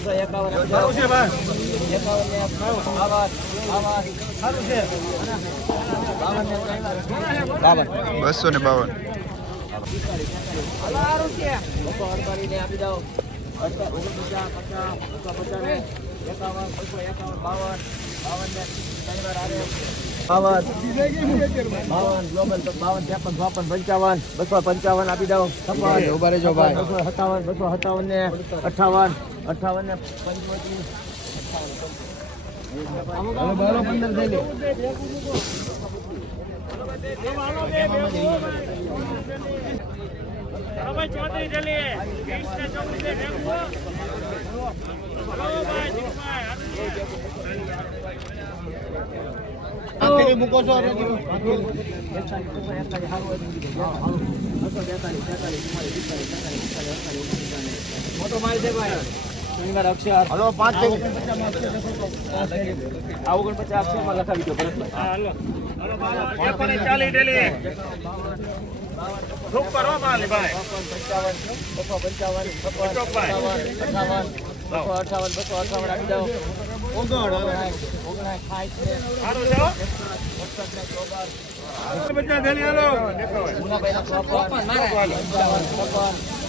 બસો એકાવન બાવન. બસો ને બાવન આપી દો ઓગણપચાસ પચાસ બસો પચાસ એકાવન બસો એકાવન બાવન બાવન ને ત્રણ વાર આરે બાવન. બાવન ગ્લોબલ બાવન ત્રેપન ચોપન પંચાવન બસો પંચાવન આપી દો છપ્પન ઊભા રહેજો ભાઈ. બસો સત્તાવન બસો સત્તાવન ને અઠાવન. અઠાવન ને પંચોતેર. પંદર થઈ હલો ઓગણપચાસ અક્ષરમાં લખાવી દો ભરતભાઈ પંચાવન બસો પંચાવન છપ્પન સત્તાવન અઠાવન બસો અઠાવન બસો અઠાવન આપી દો ઓગણ ઓગણ સાઠ ને વસત ને ચોપન મુનાભાઈના ચોપન પંચાવન છપ્પન સત્તાવન મુનાભાઈ અઠાવન થઈ ગયા ઓગણસાઠ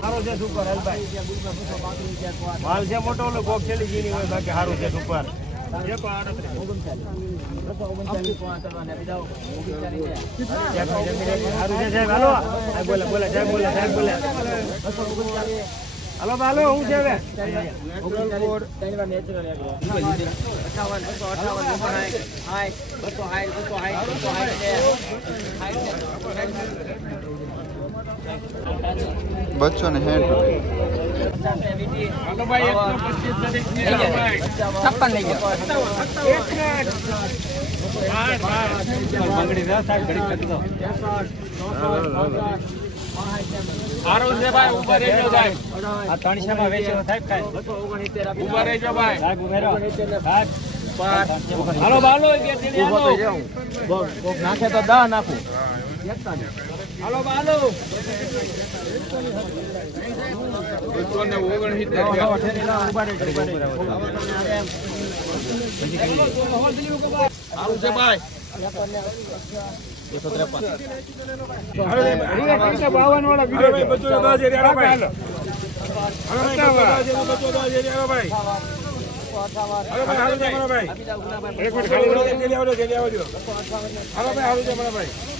ને છે સુપર એક પાંચ હા એકતાલીસ એકાવન ને અક્ષર માલ છે મોટો ઓલો કોક છેલ્લી જીની હોય બાકી સારું છે સુપર હલો હાલો હું છે બોલે સાહેબ બોલે સાહેબ બોલે હાલો હાલો હું છે હવે બસો ને સાઠ છપ્પન લઈ ગયો. હાલો બાલો નાખે તો દા નાખું. હાલો બાલો સારું છે ભાઈ એકસો ત્રેપન બાવન વાળા બચો દસ એરિયા ભાઈ હાલો ભાઈ હાલો ભાઈ એક મિનિટ ખાલી ભાઈ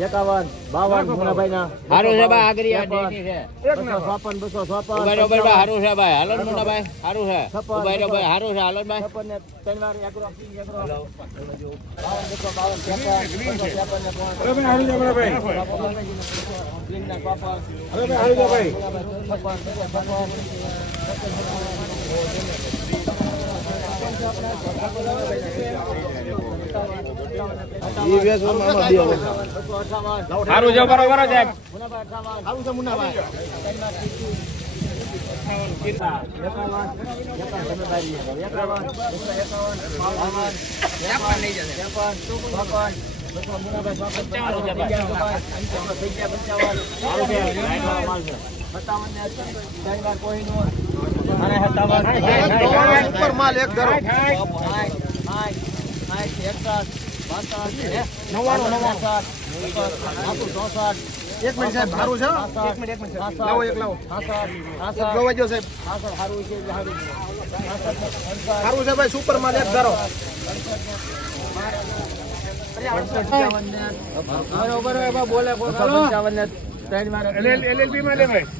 એકાવન બાવન મુનાભાઈ ના હારું છે ભાઈ આગરિયા બસો છપ્પન બસો ભાઈ હારું છે ભાઈ. હાલો ને હારું છે. છપ્પન, હારું છે હાલો ભાઈ. છપ્પન ને ત્રણ વાર એકરો. બાવન બસો બાવન ત્રેપન, ને ભાઈ હારું છે બરોબર સાહેબ. સારું છે મુનાભાઈ. એકાવન, એકાવન. એકાવન, એકાવન, ઉપર માલ એક ધરો નવ્વાણું, નવ્વાણું, ચોસઠ, એક મિનિટ સાહેબ સારું છે? એક મિનિટ, એક મિનિટ. લાવો એક લાવો છાસઠ, સાહેબ સારું છે, ભાઈ સુપર માલ એક ધરો બરોબર બોલે એલએલબી માં લે ભાઈ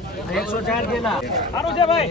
એકસો ચાર સારું છે ભાઈ.